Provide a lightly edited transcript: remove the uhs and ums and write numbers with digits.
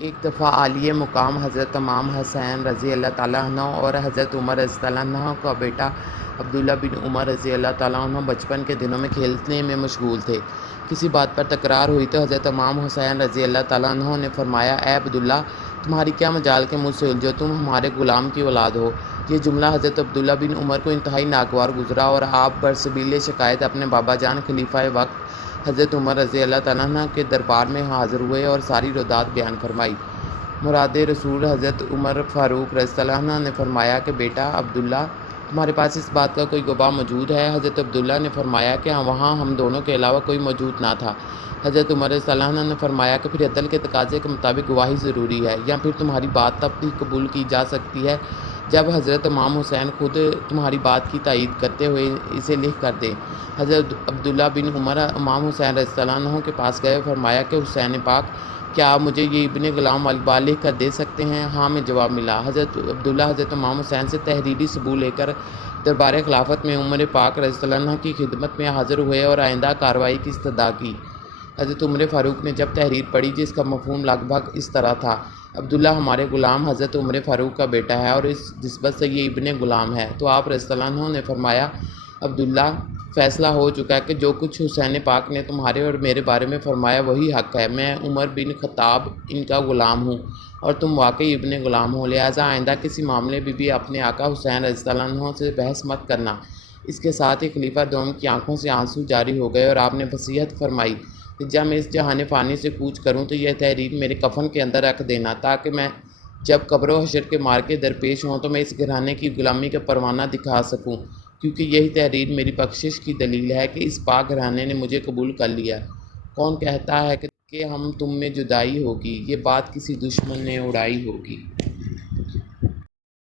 ایک دفعہ عالیہ مقام حضرت امام حسین رضی اللہ تعالیٰ عنہ اور حضرت عمر رضی اللہ عنہ کا بیٹا عبداللہ بن عمر رضی اللہ تعالیٰ عنہ بچپن کے دنوں میں کھیلنے میں مشغول تھے۔ کسی بات پر تکرار ہوئی تو حضرت امام حسین رضی اللہ تعالیٰ عنہ نے فرمایا، اے عبداللہ، تمہاری کیا مجال کہ مجھ سے الجھو، تم ہمارے غلام کی اولاد ہو۔ یہ جملہ حضرت عبداللہ بن عمر کو انتہائی ناگوار گزرا اور آپ برسبیل شکایت اپنے بابا جان خلیفہ وقت حضرت عمر رضی اللہ تعالیٰ عنہ کے دربار میں حاضر ہوئے اور ساری رودات بیان فرمائی۔ مراد رسول حضرت عمر فاروق رضی اللہ عنہ نے فرمایا کہ بیٹا عبداللہ، تمہارے پاس اس بات کا کوئی گواہ موجود ہے؟ حضرت عبداللہ نے فرمایا کہ وہاں ہم دونوں کے علاوہ کوئی موجود نہ تھا۔ حضرت عمر رضی اللہ عنہ نے فرمایا کہ پھر عدل کے تقاضے کے مطابق گواہی ضروری ہے، یا پھر تمہاری بات تب بھی قبول کی جا سکتی ہے جب حضرت امام حسین خود تمہاری بات کی تائید کرتے ہوئے اسے لکھ کر دیں۔ حضرت عبداللہ بن عمر امام حسین رضی اللہ عنہ کے پاس گئے اور فرمایا کہ حسین پاک، کیا آپ مجھے یہ ابن غلام البا لکھ کر دے سکتے ہیں؟ ہاں میں جواب ملا۔ حضرت عبداللہ حضرت امام حسین سے تحریری ثبوت لے کر دربار خلافت میں عمر پاک رضی اللہ عنہ کی خدمت میں حاضر ہوئے اور آئندہ کارروائی کی استدعا کی۔ حضرت عمر فاروق نے جب تحریر پڑھی جس کا مفہوم لگ بھگ اس طرح تھا، عبداللہ ہمارے غلام حضرت عمر فاروق کا بیٹا ہے اور اس نسبت سے یہ ابن غلام ہے، تو آپ رضی اللہ عنہ نے فرمایا، عبداللہ، فیصلہ ہو چکا ہے کہ جو کچھ حسین پاک نے تمہارے اور میرے بارے میں فرمایا وہی حق ہے۔ میں عمر بن خطاب ان کا غلام ہوں اور تم واقعی ابن غلام ہو، لہٰذا آئندہ کسی معاملے میں بھی اپنے آقا حسین رضی اللہ عنہ سے بحث مت کرنا۔ اس کے ساتھ ہی خلیفہ دوم کی آنکھوں سے آنسو جاری ہو گئے اور آپ نے وصیت فرمائی کہ جب میں اس جہان فانی سے کوچ کروں تو یہ تحریر میرے کفن کے اندر رکھ دینا، تاکہ میں جب قبر و حشر کے مارکے درپیش ہوں تو میں اس گھرانے کی غلامی کا پروانہ دکھا سکوں، کیونکہ یہی تحریر میری بخشش کی دلیل ہے کہ اس پاک گھرانے نے مجھے قبول کر لیا۔ کون کہتا ہے کہ ہم تم میں جدائی ہوگی، یہ بات کسی دشمن نے اڑائی ہوگی۔